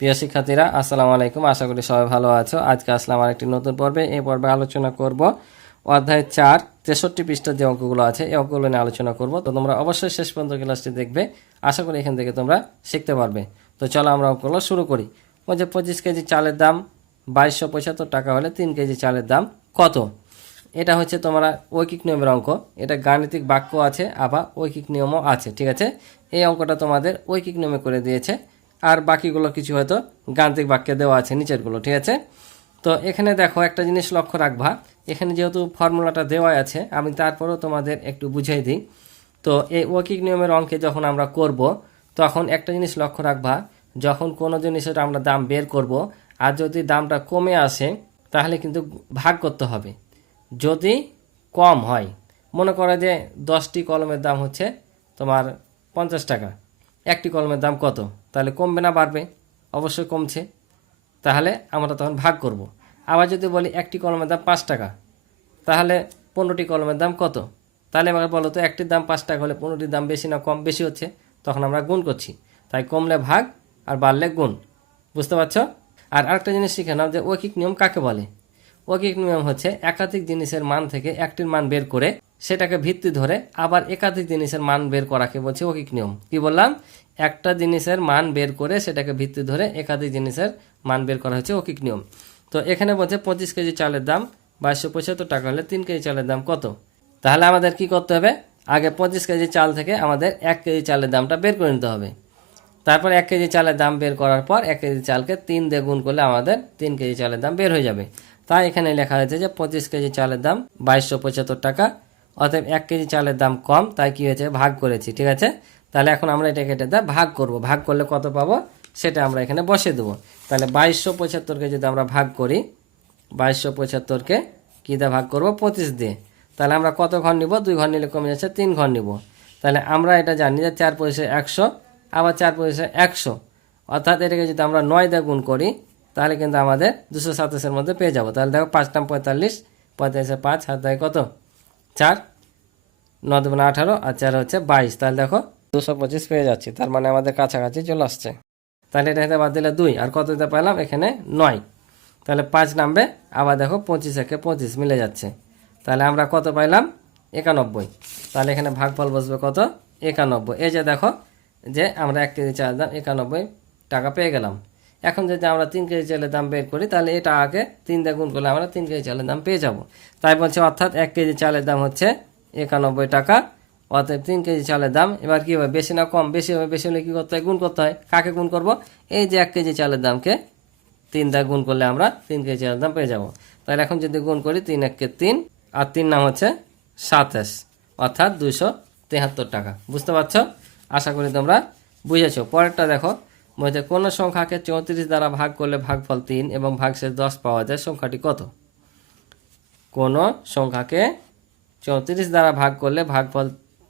প্রিয় শিক্ষার্থীরা, আসসালামু আলাইকুম। আশা করি সবাই ভালো আছো। আজকে আসলাম আরেকটি নতুন পর্বে। এই পর্বে আলোচনা করব অধ্যায় 4 63 পৃষ্ঠার যে অঙ্কগুলো আছে এই অঙ্কগুলো নিয়ে আলোচনা করব। তো তোমরা অবশ্যই শেষ পর্যন্ত ক্লাসটি দেখবে। আশা করি এখান থেকে তোমরা শিখতে পারবে। তো চলো আমরা অঙ্কগুলো শুরু করি। ওই যে 25 কেজি চালের দাম 2275 টাকা হলে 3 কেজি চালের দাম কত? এটা হচ্ছে তোমরা ঐকিক নিয়মের অঙ্ক। এটা গাণিতিক বাক্য আছে, আবার ঐকিক নিয়মও আছে। ঠিক আছে, এই অঙ্কটা তোমাদের ঐকিক নিয়মে করে দিয়েছে, আর বাকিগুলো কিছু হয়তো গাণিতিক বাক্যে দেওয়া আছে নিচেরগুলো। ঠিক আছে, তো এখানে দেখো একটা জিনিস লক্ষ্য রাখবা। এখানে যেহেতু ফর্মুলাটা দেওয়া আছে, আমি তারপরেও তোমাদের একটু বুঝিয়ে দিই। তো এই ঐকিক নিয়মের অঙ্কে যখন আমরা করব, তখন একটা জিনিস লক্ষ্য রাখবা, যখন কোনো জিনিসের আমরা দাম বের করব, আর যদি দামটা কমে আসে তাহলে কিন্তু ভাগ করতে হবে। যদি কম হয়, মনে করো যে 10টি কলমের দাম হচ্ছে তোমার 50 টাকা, একটি কলমের দাম কত? তাহলে কমবে না বাড়বে? অবশ্যই কমছে। তাহলে আমরা তখন ভাগ করব। আবার যদি বলি একটি কলমের দাম 5 টাকা, তাহলে 15টি কলমের দাম কত? তাহলে এবার বলো তো, একটির দাম 5 টাকা হলে 15টির দাম বেশি না কম? বেশি হচ্ছে। তখন আমরা গুণ করছি। তাই কমলে ভাগ আর বাড়লে গুণ। বুঝতে পারছো? আর আরেকটা জিনিস শিখে নাও যে ঐকিক নিয়ম কাকে বলে। ঐকিক নিয়ম হচ্ছে একাধিক জিনিসের মান থেকে একটির মান বের করে সেটাকে ভিত্তি ধরে আবার একাধিক জিনিসের মান বের করাকে বলছে ঐকিক নিয়ম। কি বললাম? একটা জিনিসের মান বের করে সেটাকে ভিত্তি ধরে একাধিক জিনিসের মান বের করা হচ্ছে ঐকিক নিয়ম। তো এখানে বলছে 25 কেজি চালের দাম 2275 টাকা হলে 3 কেজি চালের দাম কত? তাহলে আমাদের কি করতে হবে? আগে 25 কেজি চাল থেকে আমাদের 1 কেজি চালের দামটা বের করে নিতে হবে। তারপর 1 কেজি চালের দাম বের করার পর 1 কেজি চালকে 3 দিয়ে গুণ করলে আমাদের 3 কেজি চালের দাম বের হয়ে যাবে। তাই এখানে লেখা হয়েছে যে 25 কেজি চালের দাম 2275 টাকা, অতএব 1 কেজি চালের দাম কম, তাই কি হয়েছে? ভাগ করেছি। ঠিক আছে, তাহলে এখন আমরা এটাকে এটা ভাগ করব। ভাগ করলে কত পাবো সেটা আমরা এখানে বসে দেবো। তাহলে 2275কে যদি আমরা ভাগ করি, 2275কে কী দিয়ে ভাগ করব? 25 দিয়ে। তাহলে আমরা কত ঘর নিব? 2 ঘর নিলে কমে যাচ্ছে, 3 ঘর নিব। তাহলে আমরা এটা জানি যে 4 পয়সা 100, আবার 4 পয়সা 100, অর্থাৎ এটাকে যদি আমরা 9 দিয়ে গুণ করি তাহলে কিন্তু আমাদের 227-এর মধ্যে পেয়ে যাব। তাহলে দেখো 5 টাম 45, 45-এ 5 হাত দেয় কত? 4, 9 দুগুণে 18, আর 4 হচ্ছে 22। তাহলে দেখো 225 পেয়ে যাচ্ছি। তার মানে আমাদের কাছাকাছি চলে আসছে। তাহলে এটা বাদ দিলে 2, আর কত দিতে পারলাম? এখানে 9। তাহলে 5 নামবে, আবার দেখো 25 একে 25 মিলে যাচ্ছে। তাহলে আমরা কত পাইলাম? 91। তাহলে এখানে ভাগফল বসবে কত? 91। এই যে দেখো যে আমরা 1 কেজি চালের দাম 91 টাকা পেয়ে গেলাম। এখন যদি আমরা 3 কেজি চালের দাম বের করি, তাহলে এটা আগে 3 দিয়ে গুণ করলে আমরা 3 কেজি চালের দাম পেয়ে যাব। তাই বলছে অর্থাৎ 1 কেজি চালের দাম হচ্ছে 91 টাকা, অতএব 3 কেজি চালের দাম। এবার কী হবে? বেশি না কম? বেশি হবে। বেশি হলে কী করতে হয়? গুণ করতে হয়। কাকে গুণ করব? এই যে 1 কেজি চালের দামকে 3 দিয়ে গুণ করলে আমরা 3 কেজি চালের দাম পেয়ে যাব। তাহলে এখন যদি গুণ করি, 3 1 3, আর 3 নাম হচ্ছে 27, অর্থাৎ 273 টাকা। বুঝতে পারছো? আশা করি তোমরা বুঝেছো। পরেরটা দেখো, বলতে কোনো সংখ্যাকে 34 দ্বারা ভাগ করলে ভাগফল 3 এবং ভাগশেষ 10 পাওয়া যায়, সংখ্যাটি কত? কোনো সংখ্যাকে 34 দ্বারা ভাগ করলে ভাগফল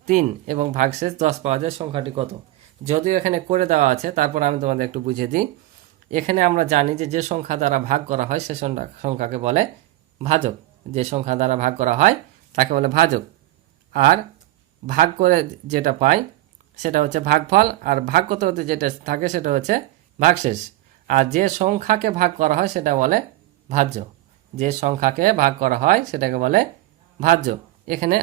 3 এবং ভাগশেষ 10 পাওয়া যায়, সংখ্যাটি কত? যদিও এখানে করে দেওয়া আছে, তারপর আমি তোমাদের একটু বুঝিয়ে দিই। এখানে আমরা জানি যে সংখ্যা দ্বারা ভাগ করা হয় সে সংখ্যাকে বলে ভাজক। যে সংখ্যা দ্বারা ভাগ করা হয় তাকে বলে ভাজক। আর ভাগ করে যেটা পাই সেটা হচ্ছে ভাগফল, আর ভাগ করতে হতে যেটা থাকে সেটা হচ্ছে ভাগশেষ। আর যে সংখ্যাকে ভাগ করা হয় সেটা বলে ভাজ্য। যে সংখ্যাকে ভাগ করা হয় সেটাকে বলে ভাজ্য। এখানে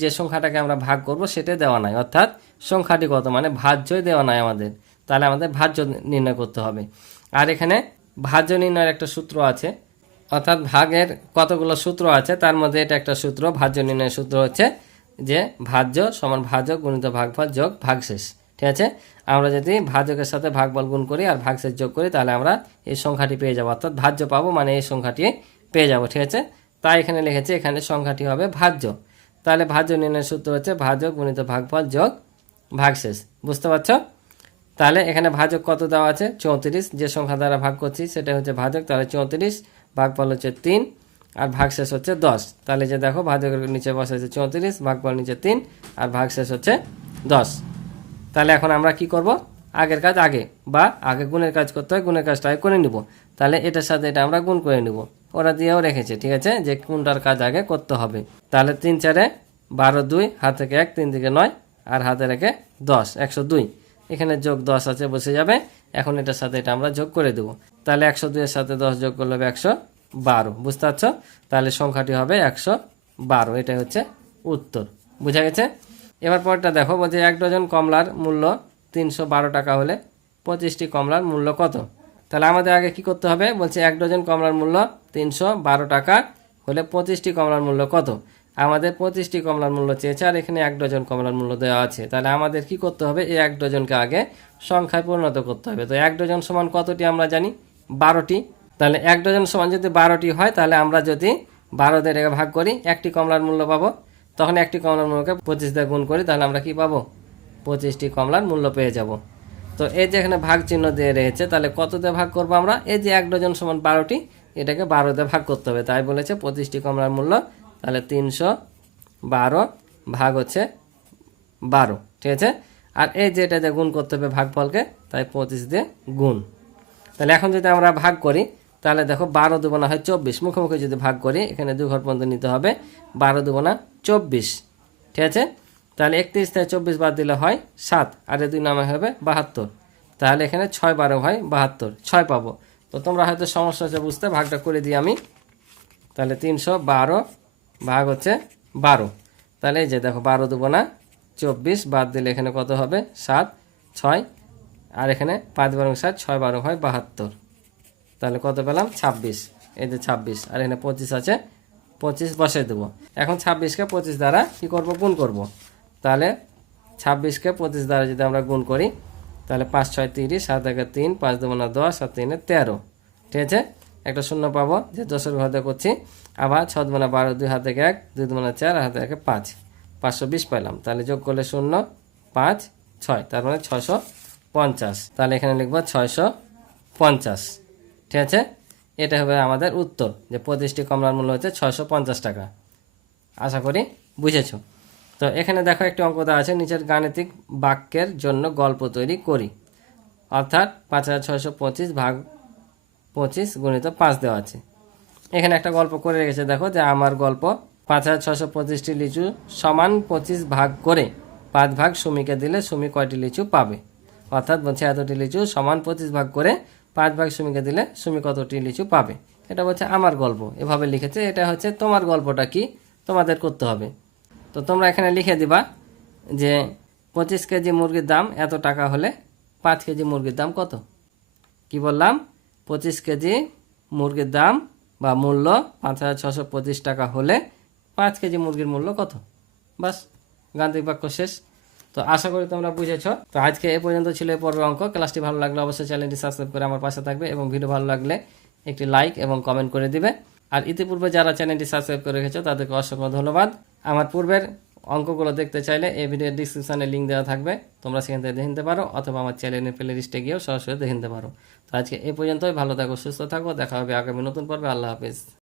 যে সংখ্যাটাকে আমরা ভাগ করব সেটা দেওয়া নাই, অর্থাৎ সংখ্যাটি কত মানে ভাজ্যই দেওয়া নাই আমাদের। তাহলে আমাদের ভাজ্য নির্ণয় করতে হবে। আর এখানে ভাজ্য নির্ণয়ের একটা সূত্র আছে, অর্থাৎ ভাগের কতগুলো সূত্র আছে তার মধ্যে এটা একটা সূত্র। ভাজ্য নির্ণয়ের সূত্র হচ্ছে যে ভাজ্য সমান ভাজক গুণিত ভাগফল যোগ ভাগশেষ। ঠিক আছে, আমরা যদি ভাজকের সাথে ভাগফল গুণ করি আর ভাগশেষ যোগ করি তাহলে আমরা এই সংখ্যাটি পেয়ে যাবো, অর্থাৎ ভাজ্য পাবো, মানে এই সংখ্যাটি পেয়ে যাব। ঠিক আছে, তাই এখানে লিখেছে এখানে সংখ্যাটি হবে ভাজ্য। তাহলে ভাজ্য নির্ণয়ের সূত্র হচ্ছে ভাজক গুণিত ভাগফল যোগ ভাগশেষ। বুঝতে পারছো? তাহলে এখানে ভাজক কত দেওয়া আছে? 34। যে সংখ্যা দ্বারা ভাগ করছি সেটা হচ্ছে ভাজক। তাহলে 34, ভাগফল হচ্ছে 3, আর ভাগশেষ হচ্ছে 10। তাহলে যে দেখো ভাজকের নিচে বসে আছে 34, ভাগফল নিচে 3, আর ভাগশেষ হচ্ছে 10। তাহলে এখন আমরা কি করব? আগের কাজ আগে, বা আগে গুণের কাজ করতে হয়, গুণের কাজটা আগে করে নিব। তাহলে এটার সাথে এটা আমরা গুণ করে নিব। ওরা দিয়েও রেখেছে। ঠিক আছে, যে কোনটার কাজ আগে করতে হবে। তাহলে 3 4 12, 2 হাত থেকে 1, 3 থেকে 9, আর হাতে রেখে 10, 102। এখানে যোগ 10 আছে, বসে যাবে। এখন এটার সাথে এটা আমরা যোগ করে দেবো। তাহলে 102 এর সাথে 10 যোগ করলে হবে 112, বুঝতে পারছো? তাহলে সংখ্যাটি হবে 112, এটাই হচ্ছে উত্তর। বুঝা গেছে? এবার পরটা দেখো, বলছে 1 ডজন কমলার মূল্য 312 টাকা হলে 25টি কমলার মূল্য কত? তাহলে আমাদের আগে কি করতে হবে? বলছে 1 ডজন কমলার মূল্য 312 টাকা হলে 25টি কমলার মূল্য কত? আমাদের 25টি কমলার মূল্য চেয়েছে, আর এখানে 1 ডজন কমলার মূল্য দেওয়া আছে। তাহলে আমাদের কি করতে হবে? এই 1 ডজনকে আগে সংখ্যায় পরিণত করতে হবে। তো 1 ডজন সমান কতটি আমরা জানি? 12টি। তাহলে 1 ডজন সমান যদি 12টি হয়, তাহলে আমরা যদি 12 দিয়ে ভাগ করি, একটি কমলার মূল্য পাবো। তখন একটি কমলার মূল্যকে 25 দিয়ে গুণ করি, তাহলে আমরা কি পাবো? 25টি কমলার মূল্য পেয়ে যাব। তো এই যে এখানে ভাগ চিহ্ন দিয়ে রয়েছে, তাহলে কত দিয়ে ভাগ করবো আমরা? এই যে 1 ডজন সমান 12টি, এটাকে 12 দিয়ে ভাগ করতে হবে। তাই বলেছে 25টি কমলার মূল্য, তাহলে 312 ভাগ হচ্ছে 12, ঠিক আছে? আর এই যে এটা দিয়ে গুণ করতে হবে ভাগফলকে, তাই 25 দিয়ে গুণ। তাহলে এখন যদি আমরা ভাগ করি, তাহলে দেখো 12 দুগুণা হয় 24, মুখোমুখি যদি ভাগ করি এখানে 2 ঘর পর্যন্ত নিতে হবে। 12 দুগুণা 24, ঠিক আছে? তাহলে 31 থেকে 24 বাদ দিলে হয় 7, আর 2 নামে হবে 72। তাহলে এখানে 6 12 হয় 72, 6 পাবো। তো তোমরা হয়তো সমস্যা হচ্ছে বুঝতে, ভাগটা করে দিই আমি। তাহলে 312 ভাগ হচ্ছে 12। তাহলে এই যে দেখো 12 দুগুণা 24 বাদ দিলে এখানে কত হবে? 7, 6, আর এখানে 5 12 7, 6 12 হয় 72। তাহলে কত পেলাম? 26। এই যে 26, আর এখানে 25 আছে, 25 বসাই দেবো। এখন 26কে 25 দ্বারা কি করব? গুণ করব। তাহলে 26কে 25 দ্বারা যদি আমরা গুণ করি, তাহলে 5 6 30, 7 1 3, 5 2 10, 7 3 13, ঠিক আছে? একটা শূন্য পাবো, যে 10-এর ঘর দিয়ে করছি। আবার 6 2 12, 2 হাতে 1, 2 2 4, আর হাতে 1 5, 520 পেলাম। তাহলে যোগ করলে 0 5 6, তার মানে 650। তাহলে এখানে লিখবো 650, ঠিক আছে? এটা হবে আমাদের উত্তর, যে 25টি কমলার মূল্য হচ্ছে 650 টাকা। আশা করি বুঝেছো। তো এখানে দেখো একটি অঙ্ক দেওয়া আছে, নিচের গাণিতিক বাক্যের জন্য গল্প তৈরি করি। অর্থাৎ 5625 ভাগ 25 গুণিত 5 দেওয়া আছে। এখানে একটা গল্প করে রেখেছে, দেখো যে আমার গল্প 5625টি লিচু সমান 25 ভাগ করে 5 ভাগ সুমিকে দিলে সুমি কয়টি লিচু পাবে? অর্থাৎ বলছে এতটি লিচু সমান 25 ভাগ করে 5 ভাগ সুমিকে দিলে সুমি কতটি লিচু পাবে। এটা বলছে আমার গল্প, এভাবে লিখেছে। এটা হচ্ছে তোমার গল্পটা কি তোমাদের করতে হবে। তো তোমরা এখানে লিখে দিবা যে 25 কেজি মুরগির দাম এত টাকা হলে 5 কেজি মুরগির দাম কত? কি বললাম? 25 কেজি মুরগির দাম বা মূল্য 5625 টাকা হলে 5 কেজি মুরগির মূল্য কত? বাস, গাণিতিক বাক্য শেষ। তো আশা করি তোমরা বুঝেছ। তো আজকে এ পর্যন্ত ছিল এই পর্বের অঙ্ক। ক্লাসটি ভালো লাগলে অবশ্যই চ্যানেলটি সাবস্ক্রাইব করে আমার পাশে থাকবে, এবং ভিডিও ভালো লাগলে একটি লাইক এবং কমেন্ট করে দিবে। আর ইতিপূর্বে যারা চ্যানেলটি সাবস্ক্রাইব করে রেখেছো তাদেরকে অসংখ্য ধন্যবাদ। আমার পূর্বের অঙ্কগুলো দেখতে চাইলে এই ভিডিওর ডিসক্রিপশনে লিঙ্ক দেওয়া থাকবে, তোমরা সেখান থেকে দেখে নিতে পারো, অথবা আমার চ্যানেলের প্লে লিস্টে গিয়েও সরাসরি দেখে নিতে পারো। তো আজকে এই পর্যন্তই, ভালো থাকো, সুস্থ থাকো, দেখা হবে আগামী নতুন পর্বে। আল্লাহ হাফেজ।